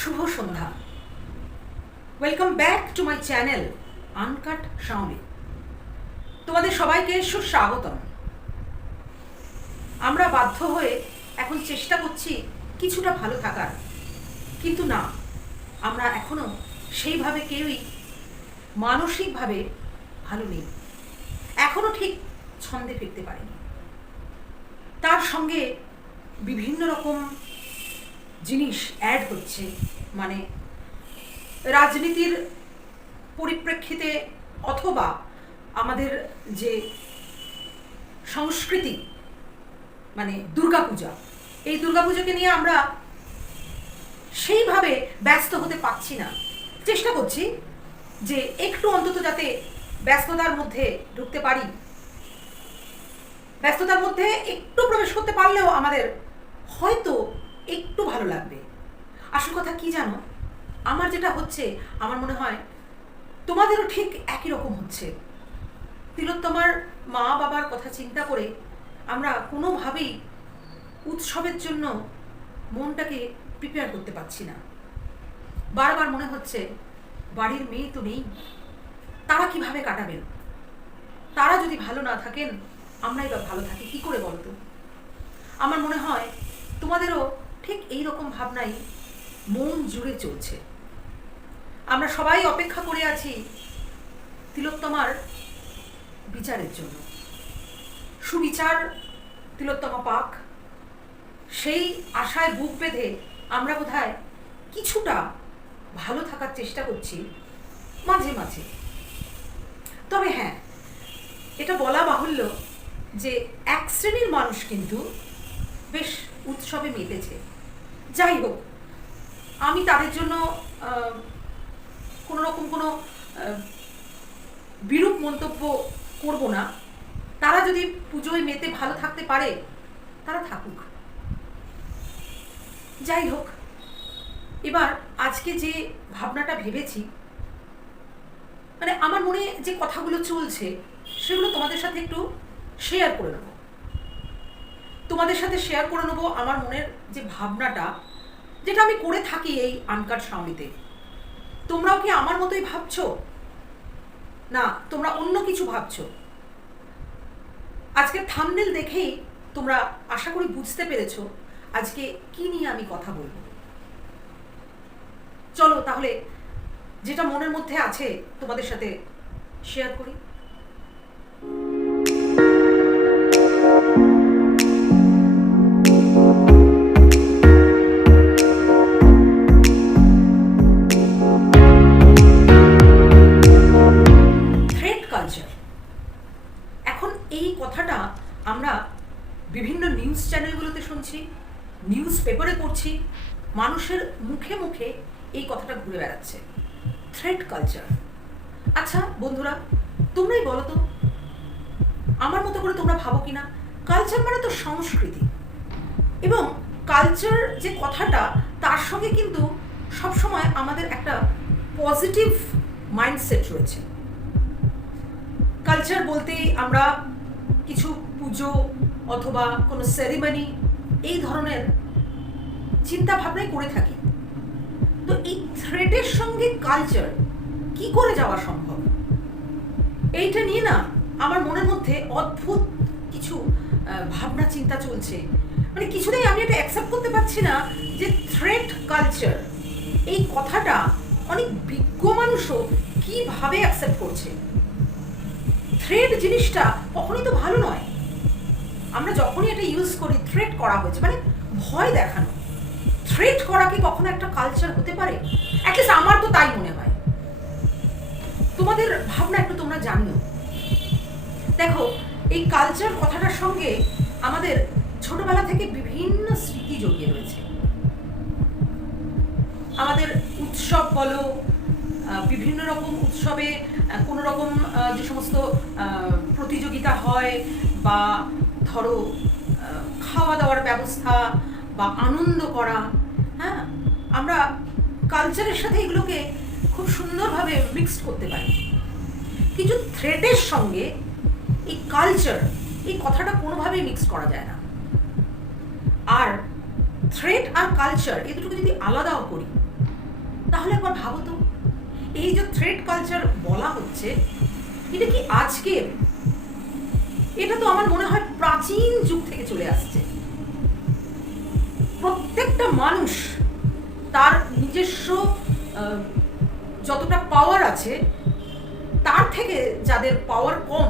শুভ সন্ধ্যা। Welcome back to my channel uncut Xiaomi. তোমাদের সবাইকে সুস্বাগতম। আমরা বাধ্য হয়ে এখন চেষ্টা করছি কিছুটা ভালো থাকার, কিন্তু না, আমরা এখনো সেইভাবে কেউই মানসিকভাবে ভালো নেই, এখনো ঠিক ছন্দে ফিরতে পারিনি। তার সঙ্গে বিভিন্ন রকম জিনিস অ্যাড হচ্ছে, মানে রাজনীতির পরিপ্রেক্ষিতে অথবা আমাদের যে সংস্কৃতি, মানে দুর্গাপূজা, এই দুর্গাপূজাকে নিয়ে আমরা সেইভাবে ব্যস্ত হতে পারছি না। চেষ্টা করছি যে একটু অন্তত যাতে ব্যস্ততার মধ্যে ঢুকতে পারি, ব্যস্ততার মধ্যে একটু প্রবেশ করতে পারলেও আমাদের হয়তো একটু ভালো লাগবে। আসল কথা কি জানো, আমার যেটা হচ্ছে, আমার মনে হয় তোমাদেরও ঠিক একই রকম হচ্ছে। তিলোত্তমার মা বাবার কথা চিন্তা করে আমরা কোনোভাবেই উৎসবের জন্য মনটাকে প্রিপেয়ার করতে পারছি না। বারবার মনে হচ্ছে বাড়ির মেয়ে তো নেই, তারা কিভাবে কাটাবেন? তারা যদি ভালো না থাকেন, আমরাই বা ভালো থাকি কি করে বলতো? আমার মনে হয় তোমাদেরও ঠিক এই রকম ভাবনাই মন জুড়ে চলছে। আমরা সবাই অপেক্ষা করে আছি তিলোত্তমার বিচারের জন্য। সুবিচার তিলোত্তমা পাক, সেই আশায় বুক বেঁধে আমরা বোধহয় কিছুটা ভালো থাকার চেষ্টা করছি মাঝে মাঝে। তবে হ্যাঁ, এটা বলা বাহুল্য যে এক শ্রেণীর মানুষ কিন্তু বেশ উৎসবে মেতেছে। যাই হোক, আমি তাদের জন্য কোনো রকম কোনো বিরূপ মন্তব্য করব না। তারা যদি পুজোয় মেতে ভালো থাকতে পারে, তারা থাকুক। যাই হোক, এবার আজকে যে ভাবনাটা ভেবেছি, মানে আমার মনে যে কথাগুলো চলছে সেগুলো তোমাদের সাথে একটু শেয়ার করে নেব। তোমাদের সাথে শেয়ার করে নেবো আমার মনের যে ভাবনাটা, যেটা আমি করে থাকি এই আনকাট শাওমিতে। তোমরাও কি আমার মতোই ভাবছো, না তোমরা অন্য কিছু ভাবছো? আজকে থাম্বনেল দেখেই তোমরা আশা করি বুঝতে পেরেছো আজকে কি নিয়ে আমি কথা বলবো। চলো তাহলে যেটা মনের মধ্যে আছে তোমাদের সাথে শেয়ার করি। এখন এই কথাটা আমরা বিভিন্ন নিউজ চ্যানেলগুলোতে শুনছি, নিউজ পেপারে পড়ছি, মানুষের মুখে মুখে এই কথাটা ঘুরে বেড়াচ্ছে, থ্রেট কালচার। আচ্ছা বন্ধুরা, তোমরাই বলো তো, আমার মতো করে তোমরা ভাবো কিনা? কালচার মানে তো সংস্কৃতি, এবং কালচার যে কথাটা, তার সঙ্গে কিন্তু সবসময় আমাদের একটা পজিটিভ মাইন্ডসেট রয়েছে। কালচার বলতেই আমরা কিছু পুজো অথবা কোনো সেরিমনি এই ধরনের চিন্তা ভাবনাই করে থাকি। তো এই থ্রেডের সঙ্গে কালচার কি করে যাওয়া সম্ভব, এইটা নিয়ে না আমার মনের মধ্যে অদ্ভুত কিছু ভাবনা চিন্তা চলছে। মানে কিছুতেই আমি এটা অ্যাকসেপ্ট করতে পারছি না যে থ্রেড কালচার এই কথাটা অনেক বিজ্ঞ মানুষও কিভাবে অ্যাকসেপ্ট করছে। থ্রেড জিনিসটা কখনোই তো ভালো নয়। আমরা যখনই এটা ইউজ করি, থ্রেট করা হয়েছে মানে ভয় দেখানো। থ্রেট করা কি কখনো একটা কালচার হতে পারে? অ্যাটলিস্ট আমার তো তাই মনে হয়। তোমাদের ভাবনা একটু তোমরা জানিও। দেখো, এই কালচার কথাটার সঙ্গে আমাদের ছোটবেলা থেকে বিভিন্ন স্মৃতি জড়িয়ে রয়েছে। আমাদের উৎসব বলো, বিভিন্ন রকম উৎসবে কোনো রকম যে সমস্ত প্রতিযোগিতা হয়, বা ধরো খাওয়া দাওয়ার ব্যবস্থা বা আনন্দ করা, হ্যাঁ, আমরা কালচারের সাথে এগুলোকে খুব সুন্দরভাবে মিক্সড করতে পারি। কিছু থ্রেটের সঙ্গে এই কালচার, এই কথাটা কোনোভাবেই মিক্স করা যায় না। আর থ্রেট আর কালচার এই দুটোকে যদি আলাদাও করি, তাহলে একবার ভাবো তো, এই যে থ্রেড কালচার বলা হচ্ছে, এটা কি আজকের? এটা তো আমার মনে হয় প্রাচীন যুগ থেকে চলে আসছে। প্রত্যেকটা মানুষ তার নিজস্ব যতটা পাওয়ার আছে তার থেকে যাদের পাওয়ার কম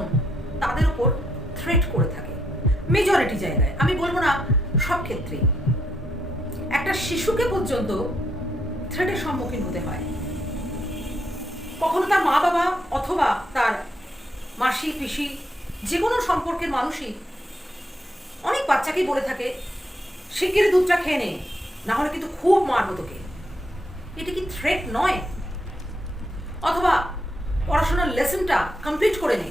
তাদের উপর থ্রেট করে থাকে মেজরিটি জায়গায়। আমি বলবো না সব ক্ষেত্রেই। একটা শিশুকে পর্যন্ত থ্রেটের সম্মুখীন হতে হয়। কখনো তার মা বাবা অথবা তার মাসি পিসি যে কোনো সম্পর্কের মানুষই অনেক বাচ্চাকেই বলে থাকে শিগগিরই দুধটা খেয়ে নে, না হলে কিন্তু খুব মারবো তোকে। এটা কি থ্রেট নয়? অথবা পড়াশোনার লেসনটা কমপ্লিট করে নে,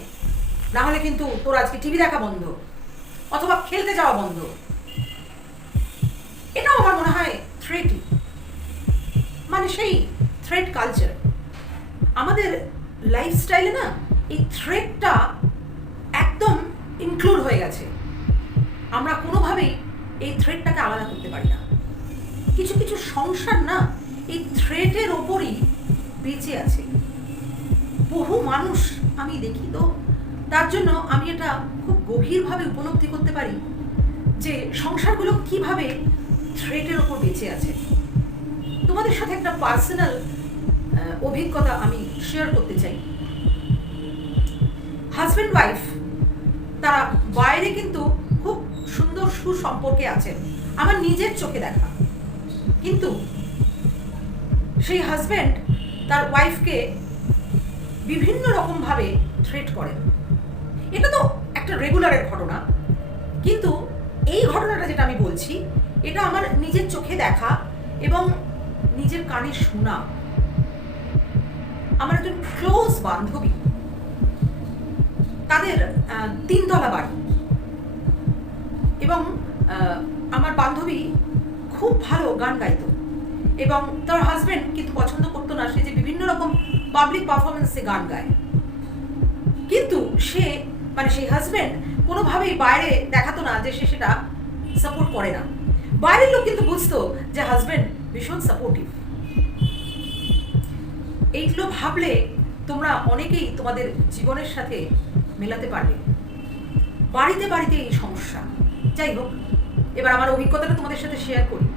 না হলে কিন্তু তোর আজকে টিভি দেখা বন্ধ, অথবা খেলতে যাওয়া বন্ধ। এটাও আমার মনে হয় থ্রেটই, মানে সেই থ্রেট কালচার। আমাদের লাইফস্টাইলে না এই থ্রেটটা একদম ইনক্লুড হয়ে গেছে। আমরা কোনোভাবেই এই থ্রেটটাকে আলাদা করতে পারি না। কিছু কিছু সংসার না এই থ্রেটের ওপরই বেঁচে আছে। বহু মানুষ আমি দেখি তো, তার জন্য আমি এটা খুব গভীরভাবে উপলব্ধি করতে পারি যে সংসারগুলো কিভাবে থ্রেটের ওপর বেঁচে আছে। তোমাদের সাথে একটা পার্সোনাল অভিজ্ঞতা আমি শেয়ার করতে চাই। হাজব্যান্ড ওয়াইফ তারা বাইরে কিন্তু খুব সুন্দর সুসম্পর্কে আছেন, আমার নিজের চোখে দেখা। কিন্তু সেই হাজব্যান্ড তার ওয়াইফকে বিভিন্ন রকমভাবে থ্রেট করেন। এটা তো একটা রেগুলারের ঘটনা, কিন্তু এই ঘটনাটা যেটা আমি বলছি এটা আমার নিজের চোখে দেখা এবং নিজের কানে শোনা। আমার একজন ক্লোজ বান্ধবী, তাদের 3 তলা বাড়ি, এবং আমার বান্ধবী খুব ভালো গান গাইতো এবং তার হাজব্যান্ড কিন্তু পছন্দ করতো না সে যে বিভিন্ন রকম পাবলিক পারফরমেন্সে গান গায়। কিন্তু সে মানে সেই হাজব্যান্ড কোনোভাবেই বাইরে দেখাতো না যে সে সেটা সাপোর্ট করে না। বাইরের লোক কিন্তু বুঝতো যে হাজব্যান্ড ভীষণ সাপোর্টিভ। এইগুলো ভাবলে তোমরা অনেকেই তোমাদের জীবনের সাথে মেলাতে পারবে। বাড়িতে বাড়িতে এই সমস্যা। যাই হোক, এবার আমার অভিজ্ঞতাটা তোমাদের সাথে শেয়ার করি।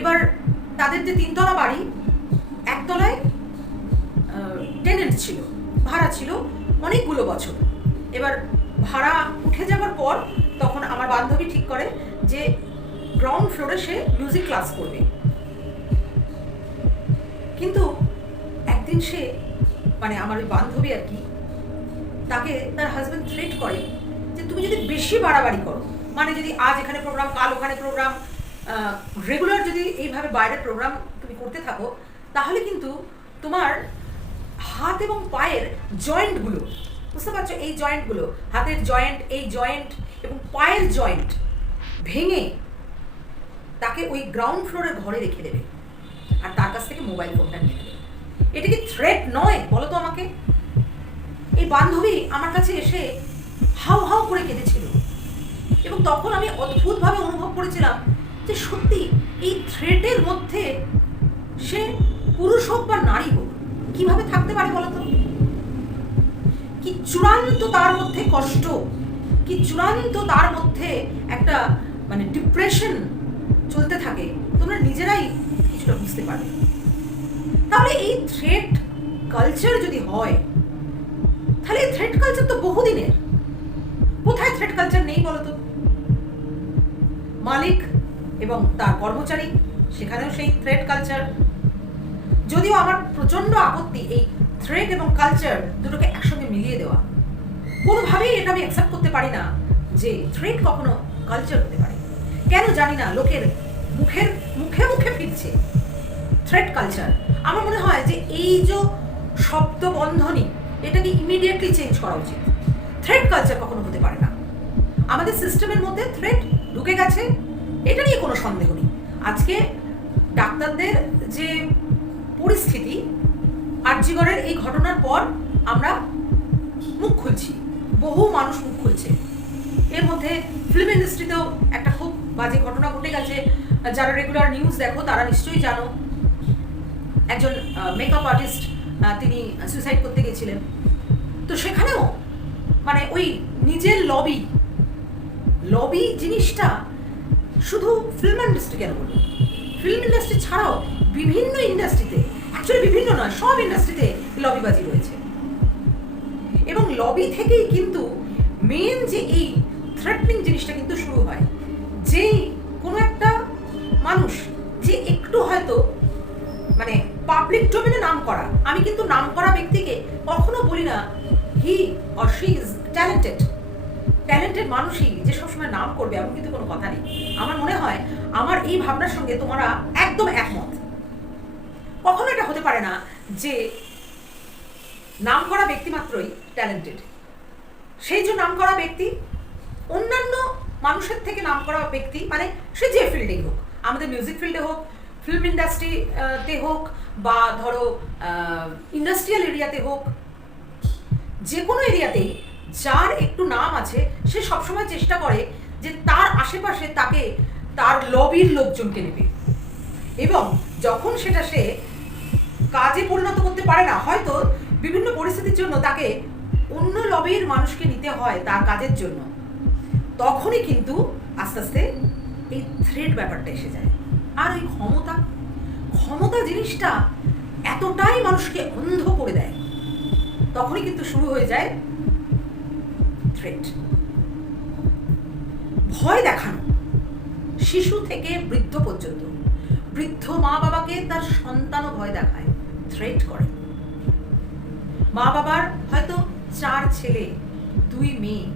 এবার তাদের যে 3 তলা বাড়ি, একতলায় টেনেন্ট ছিল, ভাড়া ছিল অনেকগুলো বছর। এবার ভাড়া উঠে যাওয়ার পর তখন আমার বান্ধবী ঠিক করে যে গ্রাউন্ড ফ্লোরে সে মিউজিক ক্লাস করবে। কিন্তু একদিন সে মানে আমার ওই বান্ধবী আর কি, তাকে তার হাজব্যান্ড থ্রেট করে যে তুমি যদি বেশি বাড়াবাড়ি করো, মানে যদি আজ এখানে প্রোগ্রাম কাল ওখানে প্রোগ্রাম, রেগুলার যদি এইভাবে বাইরের প্রোগ্রাম তুমি করতে থাকো, তাহলে কিন্তু তোমার হাত এবং পায়ের জয়েন্টগুলো, বুঝতে পারছো, এই জয়েন্টগুলো, হাতের জয়েন্ট, এই জয়েন্ট এবং পায়ের জয়েন্ট ভেঙে তাকে ওই গ্রাউন্ড ফ্লোরের ঘরে রেখে দেবে আর তার কাছ থেকে মোবাইল ফোনটা নিয়ে নেবে। এটা কি থ্রেট নয় বলো তো আমাকে? এই বান্ধবী আমার কাছে এসে হাউ হাউ করে কেঁদেছিল এবং তখন আমি অদ্ভুতভাবে অনুভব করেছিলাম যে সত্যি এই থ্রেটের মধ্যে সে পুরুষ হোক বা নারী হোক কিভাবে থাকতে পারে বলতো? কি চূড়ান্ত তার মধ্যে কষ্ট, কি চূড়ান্ত তার মধ্যে একটা মানে ডিপ্রেশন চলতে থাকে, তোমরা নিজেরাই কিছুটা বুঝতে পারবে। তাহলে এই থ্রেট কালচার যদি হয়, তাহলে এই থ্রেট কালচার তো বহুদিনের। কোথায় থ্রেট কালচার নেই বলতো? মালিক এবং তার কর্মচারী, সেখানেও সেই থ্রেট কালচার। যদিও আমার প্রচন্ড আপত্তি এই থ্রেট এবং কালচার দুটোকে একসঙ্গে মিলিয়ে দেওয়া। কোনোভাবেই এটা আমি অ্যাকসেপ্ট করতে পারি না যে থ্রেট কখনো কালচার হতে পারে। কেন জানি না, লোকের মুখে মুখে ফিরছে থ্রেট কালচার। আমার মনে হয় যে এই যে শব্দ বন্ধনী, এটাকে ইমিডিয়েটলি চেঞ্জ করা উচিত। থ্রেট কালচার কখনো হতে পারে না। আমাদের সিস্টেমের মধ্যে থ্রেট ঢুকে গেছে, এটা নিয়ে কোনো সন্দেহ নেই। আজকে ডাক্তারদের যে পরিস্থিতি, আরজিগরের এই ঘটনার পর আমরা মুখ খুলছি, বহু মানুষ মুখ খুলছে। এর মধ্যে ফিল্ম ইন্ডাস্ট্রিতেও একটা খুব বাজে ঘটনা ঘটে গেছে। যারা রেগুলার নিউজ দেখো তারা নিশ্চয়ই জানো একজন মেকআপ আর্টিস্ট, তিনি সুইসাইড করতে গেছিলেন। তো সেখানেও মানে ওই নিজের লবি জিনিসটা শুধু ফিল্ম ইন্ডাস্ট্রি কেন বলবো, ফিল্ম ইন্ডাস্ট্রি ছাড়াও বিভিন্ন ইন্ডাস্ট্রিতে, অ্যাকচুয়ালি বিভিন্ন নয়, সব ইন্ডাস্ট্রিতে লবিবাজি রয়েছে। এবং লবি থেকেই কিন্তু মেন যে এই থ্রেটনিং জিনিসটা কিন্তু শুরু হয়। যেই কোনো একটা মানুষ যে একটু হয়তো মানে পাবলিক ডোমেনে নাম করা, আমি কিন্তু নাম করা ব্যক্তিকে কখনো বলি না he or she is talented মানুষই যে সবসময় নাম করবে এমন কিন্তু কোনো কথা নেই। আমার মনে হয় আমার এই ভাবনার সঙ্গে তোমরা একদম একমত। কখনো এটা হতে পারে না যে নাম করা ব্যক্তি মাত্রই ট্যালেন্টেড। সেই যে নাম করা ব্যক্তি অন্যান্য মানুষের থেকে নাম করা ব্যক্তি, মানে সে যে ফিল্ডেই হোক, আমাদের মিউজিক ফিল্ডে হোক, ফিল্ম ইন্ডাস্ট্রিতে হোক, বা ধরো ইন্ডাস্ট্রিয়াল এরিয়াতে হোক, যে কোনো এরিয়াতেই যার একটু নাম আছে সে সবসময় চেষ্টা করে যে তার আশেপাশে তাকে তার লবির লোকজনকে নেবে। এবং যখন সেটা সে কাজে পরিণত করতে পারে না, হয়তো বিভিন্ন পরিস্থিতির জন্য তাকে অন্য লবির মানুষকে নিতে হয় তার কাজের জন্য, তখনই কিন্তু আস্তে আস্তে এই থ্রেড ব্যাপারটা এসে যায়। আর ওই ক্ষমতা জিনিসটা এতটাই মানুষকে অন্ধ করে দেয়, তখনই কিন্তু শুরু হয়ে যায় থ্রেট। ভয় দেখানো, শিশু থেকে বৃদ্ধ পর্যন্ত, বৃদ্ধ মা বাবাকে তার সন্তানও ভয় দেখায়, থ্রেট করে। মা বাবার হয়তো 4 ছেলে 2 মেয়ে,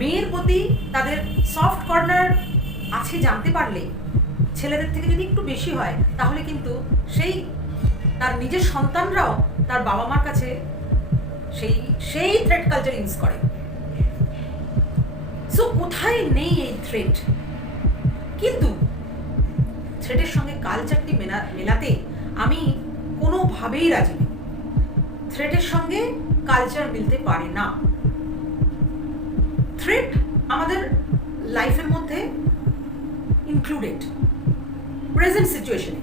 মেয়ের প্রতি তাদের সফট কর্নার আছে জানতে পারলে, ছেলেদের থেকে যদি একটু বেশি হয়, তাহলে কিন্তু সেই তার নিজের সন্তানরাও তার বাবা মার কাছে সেই থ্রেট কালচার ইউজ করে। সো কোথায় নেই এই থ্রেট? কিন্তু থ্রেটের সঙ্গে কালচারটি মেলাতে আমি কোনোভাবেই রাজি নেই। থ্রেটের সঙ্গে কালচার মিলতে পারে না। থ্রেট আমাদের লাইফের মধ্যে ইনক্লুডেড প্রেজেন্ট সিচুয়েশনে।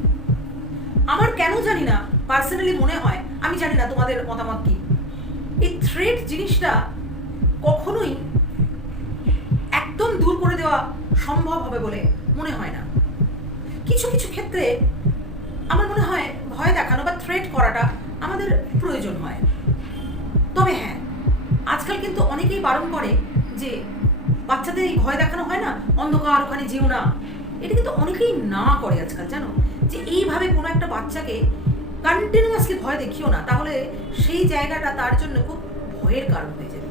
আমার কেন জানি না, পার্সোনালি মনে হয়, আমি জানি না তোমাদের মতামত কি, এই থ্রেট জিনিসটা কখনোই একদম দূর করে দেওয়া সম্ভব হবে বলে মনে হয় না। কিছু কিছু ক্ষেত্রে আমার মনে হয় ভয় দেখানো বা থ্রেট করাটা আমাদের প্রয়োজন হয়। তবে হ্যাঁ, আজকাল কিন্তু অনেকেই বারণ করে যে বাচ্চাদের এই ভয় দেখানো হয় না, অন্ধকার ওখানে যেও না, এটা কিন্তু অনেকেই না করে আজকাল, জানো, যে এইভাবে কোনো একটা বাচ্চাকে কন্টিনিউয়াসলি ভয় দেখিও না, তাহলে সেই জায়গাটা তার জন্য খুব ভয়ের কারণ হয়ে যাবে।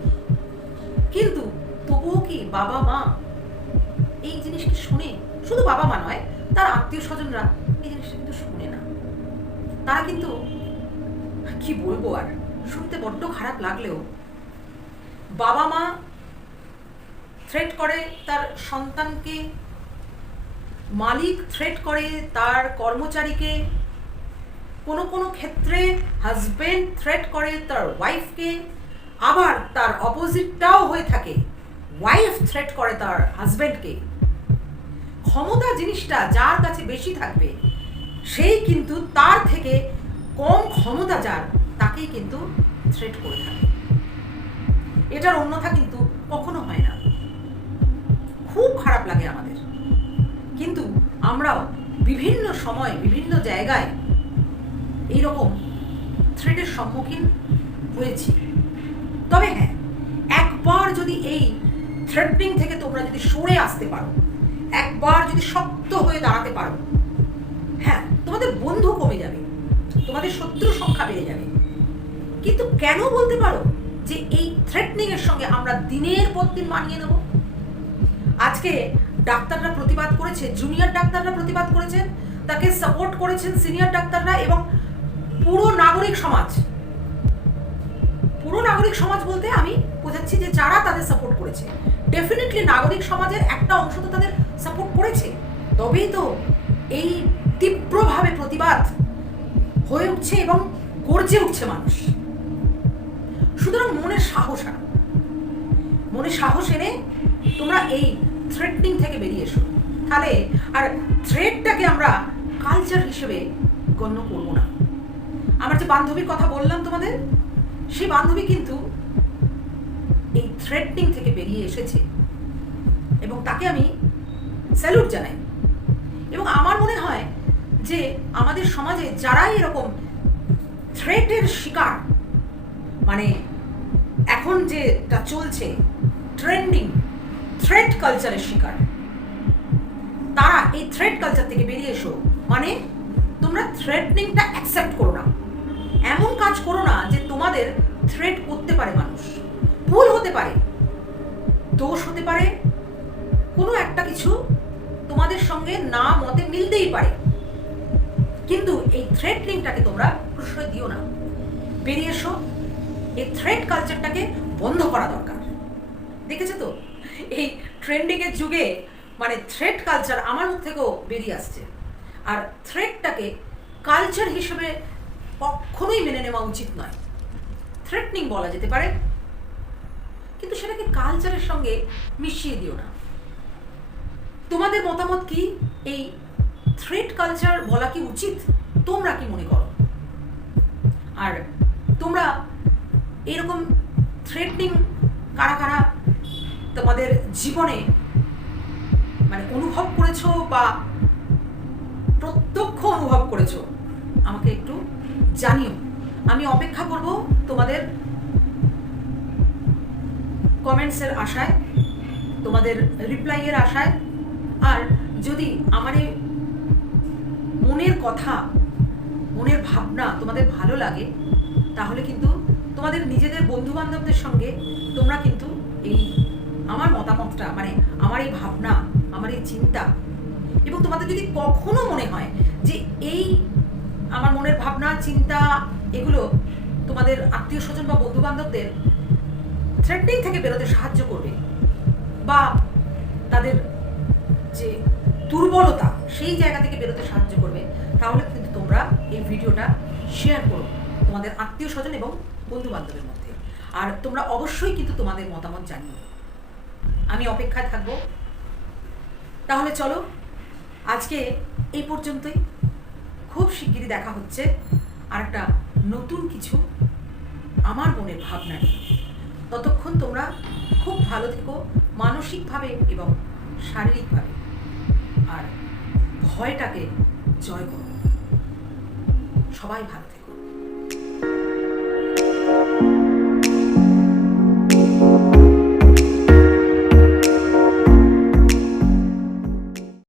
কিন্তু তবুও কি বাবা মা এই জিনিসকে শুনে? শুধু বাবা মা নয়, তার আত্মীয় স্বজনরা এই জিনিসটা কিন্তু শুনে না। তারা কিন্তু, কি বলবো আর, শুনতে বড্ড খারাপ লাগলেও, বাবা মা থ্রেট করে তার সন্তানকে, মালিক থ্রেট করে তার কর্মচারীকে, কোনো কোনো ক্ষেত্রে হাজবেন্ড থ্রেট করে তার ওয়াইফকে, আবার তার অপোজিটটাও হয়ে থাকে, ওয়াইফ থ্রেট করে তার হাজবেন্ডকে। ক্ষমতা জিনিসটা যার কাছে বেশি থাকবে, সেই কিন্তু তার থেকে কম ক্ষমতা যার, তাকেই কিন্তু থ্রেট করে থাকে। এটার অন্যথা কিন্তু কখনো হয় না। খুব খারাপ লাগে আমাদের, কিন্তু আমরাও বিভিন্ন সময় বিভিন্ন জায়গায় এইরকম থ্রেটের সম্মুখীন হয়েছি। তবে হ্যাঁ, একবার যদি এই থ্রেটনিং থেকে তোমরা যদি সরে আসতে পারো, একবার যদি শক্ত হয়ে দাঁড়াতে পারো, হ্যাঁ, তোমাদের বন্ধু কমে যাবে, তোমাদের শত্রু সংখ্যা বেড়ে যাবে। কিন্তু কেন বলতে পারো যে এই থ্রেটনিং এর সঙ্গে আমরা দিনের পর দিন মানিয়ে নেব? আজকে ডাক্তাররা প্রতিবাদ করেছে, জুনিয়র ডাক্তাররা প্রতিবাদ করেছেন, তাকে সাপোর্ট করেছেন সিনিয়র ডাক্তাররা, এবং পুরো নাগরিক সমাজ বলতে আমি বোঝাচ্ছি যে যারা তাদের সাপোর্ট করেছে, ডেফিনেটলি নাগরিক সমাজের একটা অংশ তো তাদের সাপোর্ট করেছে, তবেই তো এই তীব্রভাবে প্রতিবাদ হয়ে উঠছে এবং গর্জে উঠছে মানুষ। সুতরাং মনে সাহস এনে তোমরা এই থ্রেটনিং থেকে বেরিয়ে এসো, তাহলে আর থ্রেটটাকে আমরা কালচার হিসেবে গণ্য করবো না। আমার যে বান্ধবীর কথা বললাম তোমাদের, সেই বান্ধবী কিন্তু এই থ্রেটনিং থেকে বেরিয়ে এসেছে এবং তাকে আমি স্যালুট জানাই। এবং আমার মনে হয় যে আমাদের সমাজে যারাই এরকম থ্রেটের শিকার, মানে এখন যেটা চলছে ট্রেন্ডিং থ্রেট কালচারের শিকার, তারা এই থ্রেট কালচার থেকে বেরিয়ে এসো। মানে তোমরা থ্রেটনিংটা অ্যাকসেপ্ট করো না, এমন কাজ করো না যে তোমাদের থ্রেট করতে পারে মানুষ। ভুল হতে পারে, দোষ হতে পারে, কোনো একটা কিছু তোমাদের সঙ্গে না মতে মিলতেই পারে, কিন্তু এই থ্রেটনিংটাকে তোমরা প্রশ্রয় দিও না। বেরিয়ে এসো, এই থ্রেট কালচারটাকে বন্ধ করা দরকার। দেখেছো তো এই ট্রেন্ডিং এর যুগে মানে থ্রেট কালচার আমার মুখ থেকেও বেরিয়ে আসছে। আর থ্রেটটাকে কালচার হিসেবে কখনোই মেনে নেওয়া উচিত নয়। থ্রেটনিং বলা যেতে পারে, কিন্তু সেটাকে কালচারের সঙ্গে মিশিয়ে দিও না। তোমাদের মতামত কি? এই থ্রেট কালচার বলা কি উচিত? তোমরা কি মনে করো? আর তোমরা এরকম থ্রেটনিং কারা কারা তোমাদের জীবনে মানে অনুভব করেছো বা প্রত্যক্ষ অনুভব করেছো, আমাকে একটু জানিও। আমি অপেক্ষা করব তোমাদের কমেন্টসের আশায়, তোমাদের রিপ্লাইয়ের আশায়। আর যদি আমার এই মনের কথা, মনের ভাবনা তোমাদের ভালো লাগে, তাহলে কিন্তু তোমাদের নিজেদের বন্ধু বান্ধবদের সঙ্গে তোমরা কিন্তু এই আমার মতামতটা, মানে আমার এই ভাবনা, আমার এই চিন্তা, এবং তোমাদের যদি কখনো মনে হয় যে এই আমার মনের ভাবনা, চিন্তা এগুলো তোমাদের আত্মীয় স্বজন বা বন্ধু বান্ধবদের থ্রেটনিং থেকে বেরোতে সাহায্য করবে, বা তাদের যে দুর্বলতা সেই জায়গা থেকে বেরোতে সাহায্য করবে, তাহলে কিন্তু তোমরা এই ভিডিওটা শেয়ার করো তোমাদের আত্মীয় স্বজন এবং বন্ধু বান্ধবের মধ্যে। আর তোমরা অবশ্যই কিন্তু তোমাদের মতামত জানিও, আমি অপেক্ষায় থাকবো। তাহলে চলো আজকে এই পর্যন্তই। খুব শিগগিরই দেখা হচ্ছে আর একটা নতুন কিছু আমার মনের ভাবনা নিয়ে। ততক্ষণ তোমরা খুব ভালো থেকো, মানসিকভাবে এবং শারীরিকভাবে। আর ভয়টাকে জয় করো। সবাই ভালো থেকো।